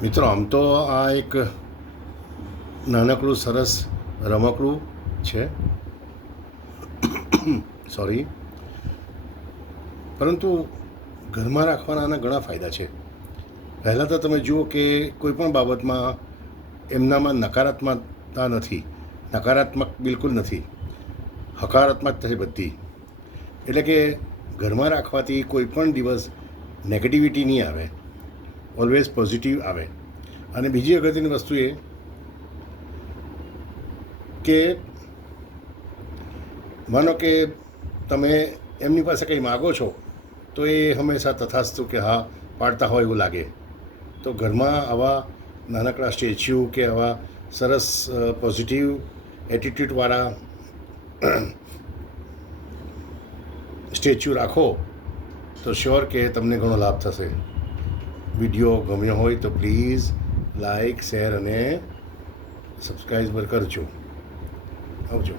મિત્રો, આમ તો આ એક નાનકડું સરસ રમકડું છે, સોરી, પરંતુ ઘરમાં રાખવાના આના ઘણા ફાયદા છે. પહેલાં તો તમે જુઓ કે કોઈ પણ બાબતમાં એમનામાં નકારાત્મકતા નથી, નકારાત્મક બિલકુલ નથી, હકારાત્મક છે બધી. એટલે કે ઘરમાં રાખવાથી કોઈ પણ દિવસ નેગેટિવિટી નહીં આવે, ઓલવેઝ પોઝિટિવ આવે. અને બીજી અગત્યની વસ્તુ એ કે માનો કે તમે એમની પાસે કંઈ માગો છો તો એ હંમેશા તથાસ્તુ કે હા પાડતા હોય એવું લાગે. તો ઘરમાં આવા નાનકડા સ્ટેચ્યુ કે આવા સરસ પોઝિટિવ એટીટ્યૂડવાળા સ્ટેચ્યુ રાખો તો શ્યોર કે તમને ઘણો લાભ થશે. વિડીયો ગમ્યો હોય તો પ્લીઝ લાઈક, શેર અને સબસ્ક્રાઈબ કરજો. આવજો.